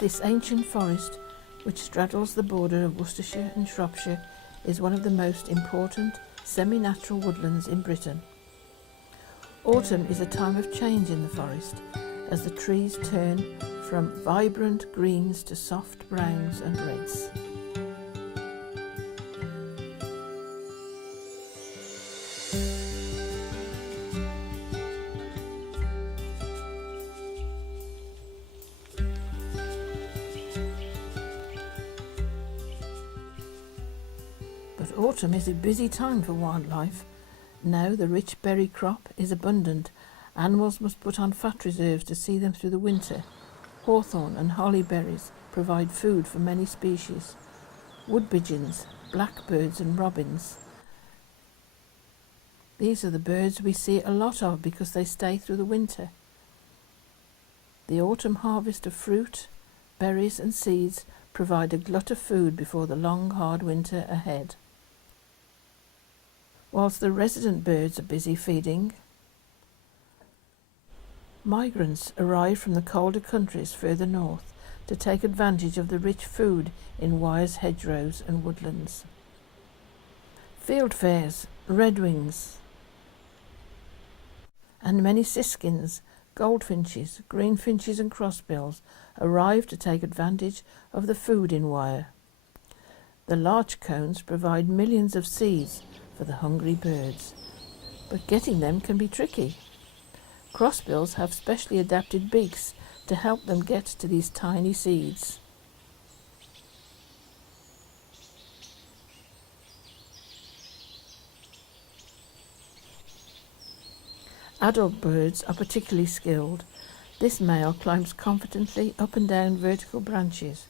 This ancient forest, which straddles the border of Worcestershire and Shropshire, is one of the most important semi-natural woodlands in Britain. Autumn is a time of change in the forest, as the trees turn from vibrant greens to soft browns and reds. But autumn is a busy time for wildlife. Now the rich berry crop is abundant. Animals must put on fat reserves to see them through the winter. Hawthorn and holly berries provide food for many species. Wood pigeons, blackbirds and robins. These are the birds we see a lot of because they stay through the winter. The autumn harvest of fruit, berries and seeds provide a glut of food before the long, hard winter ahead. Whilst the resident birds are busy feeding, migrants arrive from the colder countries further north to take advantage of the rich food in Wyre's hedgerows and woodlands. Field fares, redwings, and many siskins, goldfinches, greenfinches and crossbills arrive to take advantage of the food in Wyre. The larch cones provide millions of seeds for the hungry birds, but getting them can be tricky. Crossbills have specially adapted beaks to help them get to these tiny seeds. Adult birds are particularly skilled. This male climbs confidently up and down vertical branches,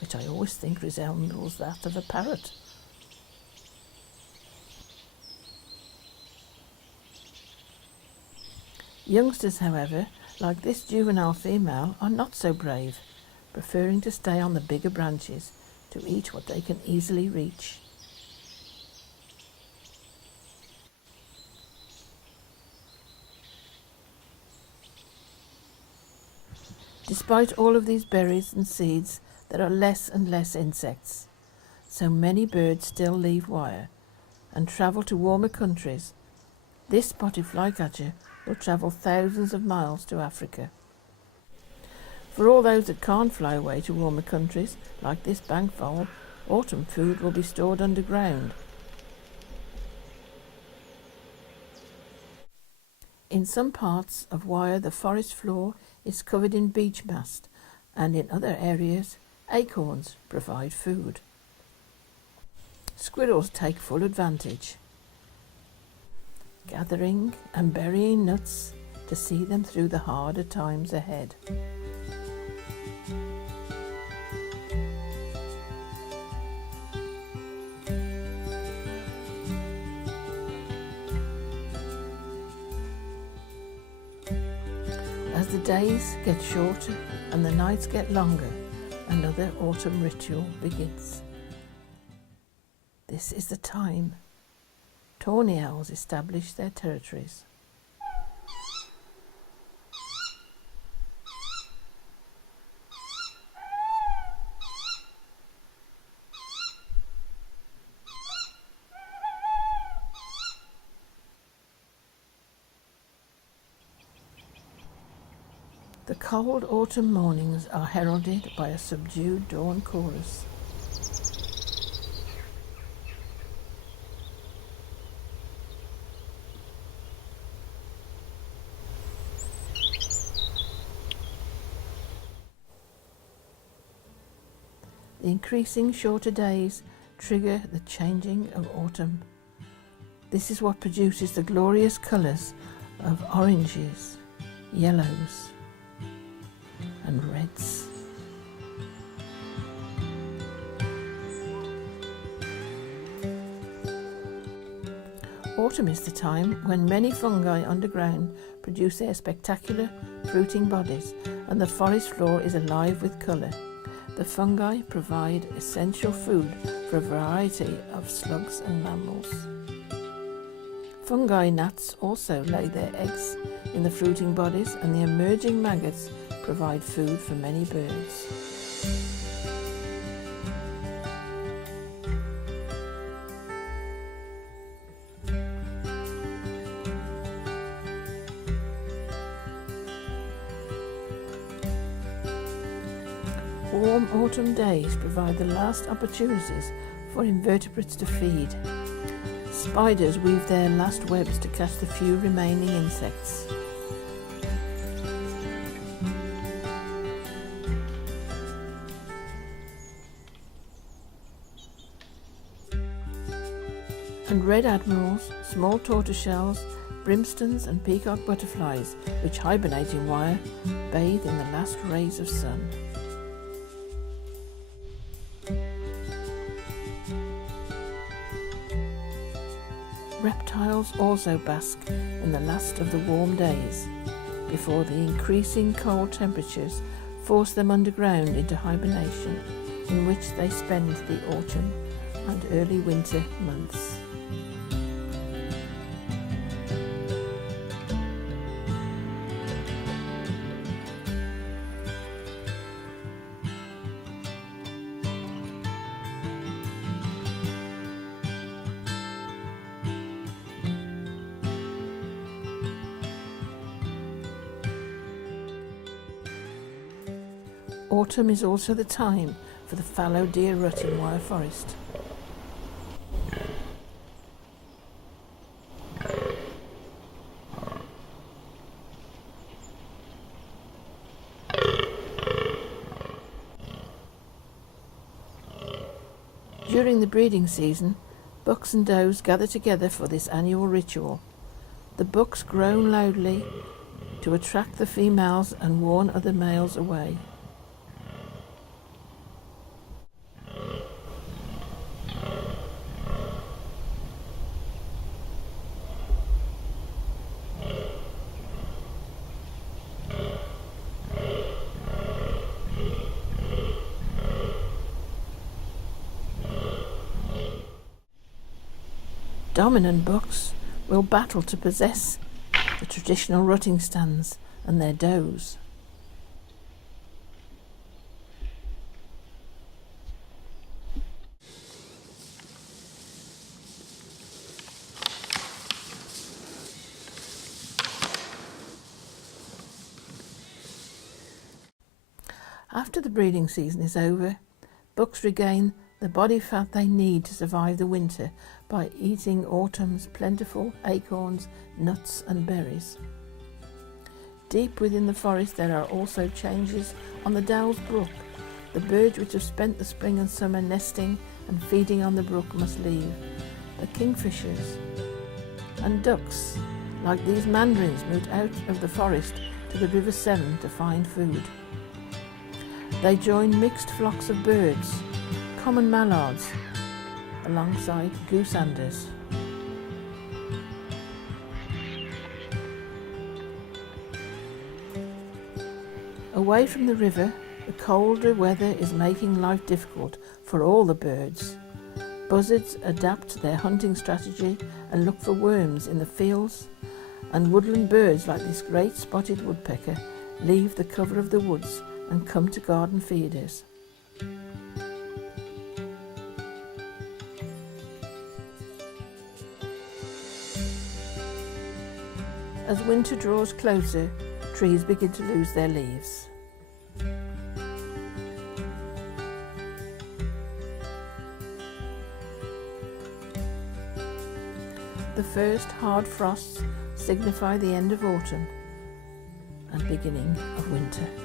which I always think resembles that of a parrot. Youngsters, however, like this juvenile female, are not so brave, preferring to stay on the bigger branches to eat what they can easily reach. Despite all of these berries and seeds, there are less and less insects, so many birds still leave Wyre and travel to warmer countries. This spotted flycatcher will travel thousands of miles to Africa. For all those that can't fly away to warmer countries, like this bankfowl, autumn food will be stored underground. In some parts of Wyre, the forest floor is covered in beech mast, and in other areas, acorns provide food. Squirrels take full advantage, gathering and burying nuts to see them through the harder times ahead. As the days get shorter and the nights get longer, another autumn ritual begins. This is the time tawny owls establish their territories. The cold autumn mornings are heralded by a subdued dawn chorus. The increasing shorter days trigger the changing of autumn. This is what produces the glorious colours of oranges, yellows, and reds. Autumn is the time when many fungi underground produce their spectacular fruiting bodies, and the forest floor is alive with colour. The fungi provide essential food for a variety of slugs and mammals. Fungi gnats also lay their eggs in the fruiting bodies, and the emerging maggots provide food for many birds. Warm autumn days provide the last opportunities for invertebrates to feed. Spiders weave their last webs to catch the few remaining insects. And red admirals, small tortoiseshells, brimstones and peacock butterflies, which hibernate in Wyre, bathe in the last rays of sun. Reptiles also bask in the last of the warm days, before the increasing cold temperatures force them underground into hibernation, in which they spend the autumn and early winter months. Autumn is also the time for the fallow deer rut in Wyre Forest. During the breeding season, bucks and does gather together for this annual ritual. The bucks groan loudly to attract the females and warn other males away. Dominant bucks will battle to possess the traditional rutting stands and their does. After the breeding season is over, bucks regain the body fat they need to survive the winter by eating autumn's plentiful acorns, nuts and berries. Deep within the forest there are also changes on the Dow's brook. The birds which have spent the spring and summer nesting and feeding on the brook must leave. The kingfishers and ducks, like these mandarins, moved out of the forest to the River Severn to find food. They join mixed flocks of birds, common mallards, alongside gooseanders. Away from the river, the colder weather is making life difficult for all the birds. Buzzards adapt their hunting strategy and look for worms in the fields, and woodland birds like this great spotted woodpecker leave the cover of the woods and come to garden feeders. As winter draws closer, trees begin to lose their leaves. The first hard frosts signify the end of autumn and beginning of winter.